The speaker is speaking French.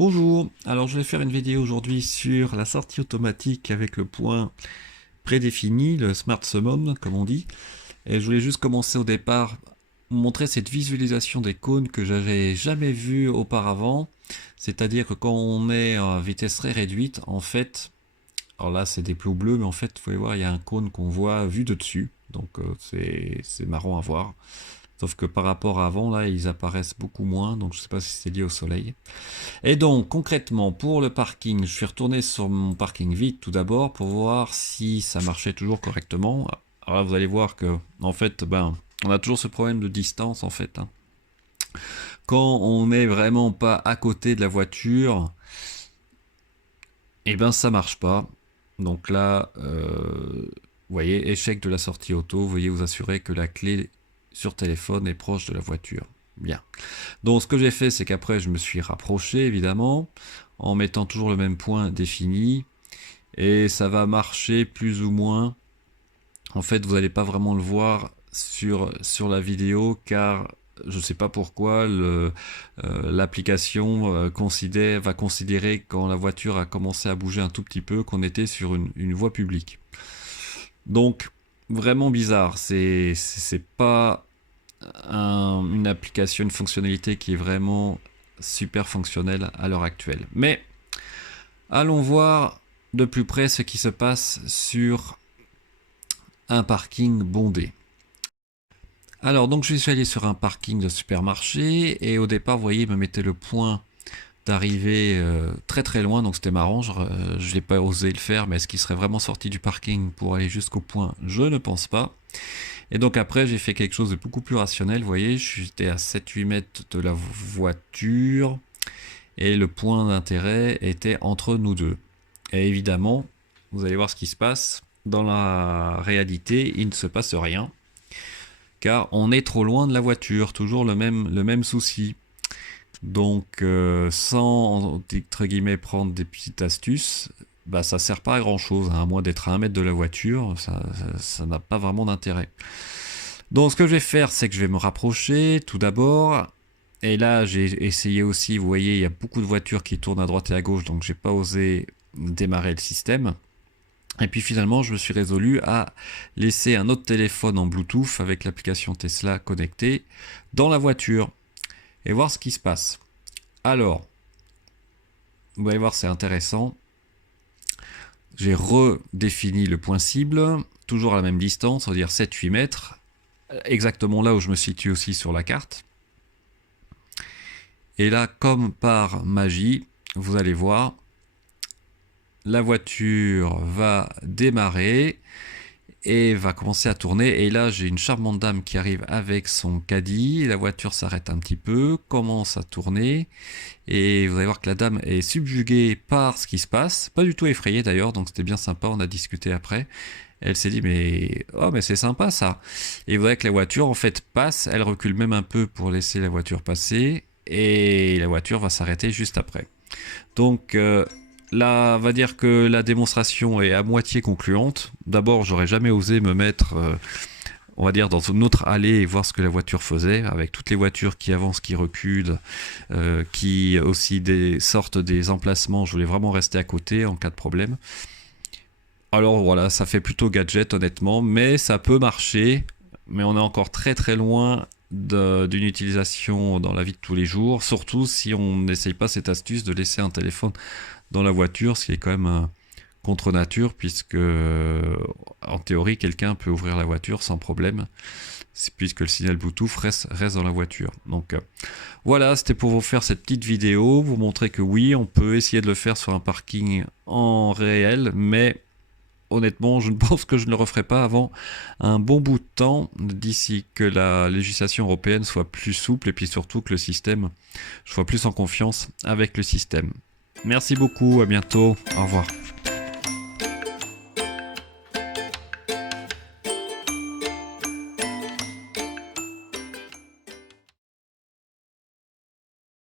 Bonjour, alors je vais faire une vidéo aujourd'hui sur la sortie automatique avec le point prédéfini, le Smart Summon comme on dit. Et je voulais juste commencer au départ, vous montrer cette visualisation des cônes que j'avais jamais vu auparavant. C'est-à-dire que quand on est à vitesse très réduite, en fait, alors là c'est des plots bleus, mais en fait vous pouvez voir il y a un cône qu'on voit vu de dessus. Donc c'est marrant à voir. Sauf que par rapport à avant, là, ils apparaissent beaucoup moins, donc je ne sais pas si c'est lié au soleil. Et donc, concrètement, pour le parking, je suis retourné sur mon parking vide tout d'abord pour voir si ça marchait toujours correctement. Alors là, vous allez voir que, en fait, on a toujours ce problème de distance, en fait. Quand on n'est vraiment pas à côté de la voiture, ça marche pas. Donc là, vous voyez, échec de la sortie auto, veuillez vous assurer que la clé sur téléphone est proche de la voiture. Bien. Donc ce que j'ai fait, c'est qu'après je me suis rapproché évidemment, en mettant toujours le même point défini, et ça va marcher plus ou moins. En fait, vous n'allez pas vraiment le voir sur la vidéo, car je ne sais pas pourquoi l'application va considérer quand la voiture a commencé à bouger un tout petit peu qu'on était sur une voie publique. Donc vraiment bizarre, c'est pas une application, une fonctionnalité qui est vraiment super fonctionnelle à l'heure actuelle. Mais allons voir de plus près ce qui se passe sur un parking bondé. Alors donc je suis allé sur un parking de supermarché et au départ vous voyez il me mettait le point d'arrivée très très loin, donc c'était marrant, je n'ai pas osé le faire, mais est-ce qu'il serait vraiment sorti du parking pour aller jusqu'au point? Je ne pense pas. Et donc après j'ai fait quelque chose de beaucoup plus rationnel, vous voyez, j'étais à 7-8 mètres de la voiture et le point d'intérêt était entre nous deux. Et évidemment, vous allez voir ce qui se passe, dans la réalité il ne se passe rien, car on est trop loin de la voiture, toujours le même souci. Donc sans entre guillemets prendre des petites astuces, ça sert pas à grand chose, hein, à moins d'être à 1 mètre de la voiture, ça n'a pas vraiment d'intérêt. Donc ce que je vais faire, c'est que je vais me rapprocher tout d'abord, et là j'ai essayé aussi, vous voyez il y a beaucoup de voitures qui tournent à droite et à gauche, donc j'ai pas osé démarrer le système. Et puis finalement je me suis résolu à laisser un autre téléphone en Bluetooth avec l'application Tesla connectée dans la voiture et voir ce qui se passe. Alors, vous allez voir, c'est intéressant. J'ai redéfini le point cible, toujours à la même distance, on va dire 7-8 mètres, exactement là où je me situe aussi sur la carte. Et là, comme par magie, vous allez voir, la voiture va démarrer et va commencer à tourner, et là j'ai une charmante dame qui arrive avec son caddie, la voiture s'arrête un petit peu, commence à tourner, et vous allez voir que la dame est subjuguée par ce qui se passe, pas du tout effrayée d'ailleurs, donc c'était bien sympa, on a discuté après. Elle s'est dit mais c'est sympa ça. Et vous voyez que la voiture en fait passe, elle recule même un peu pour laisser la voiture passer, et la voiture va s'arrêter juste après. Donc là, on va dire que la démonstration est à moitié concluante. D'abord, j'aurais jamais osé me mettre, on va dire, dans une autre allée et voir ce que la voiture faisait, avec toutes les voitures qui avancent, qui reculent, qui aussi sortent des emplacements. Je voulais vraiment rester à côté en cas de problème. Alors voilà, ça fait plutôt gadget honnêtement, mais ça peut marcher. Mais on est encore très très loin d'une utilisation dans la vie de tous les jours, surtout si on n'essaye pas cette astuce de laisser un téléphone dans la voiture, ce qui est quand même contre nature, puisque en théorie quelqu'un peut ouvrir la voiture sans problème, puisque le signal Bluetooth reste dans la voiture. Donc voilà, c'était pour vous faire cette petite vidéo, vous montrer que oui, on peut essayer de le faire sur un parking en réel, mais honnêtement, je ne pense que je ne le referai pas avant un bon bout de temps, d'ici que la législation européenne soit plus souple et puis surtout que le système, je sois plus en confiance avec le système. Merci beaucoup, à bientôt, au revoir.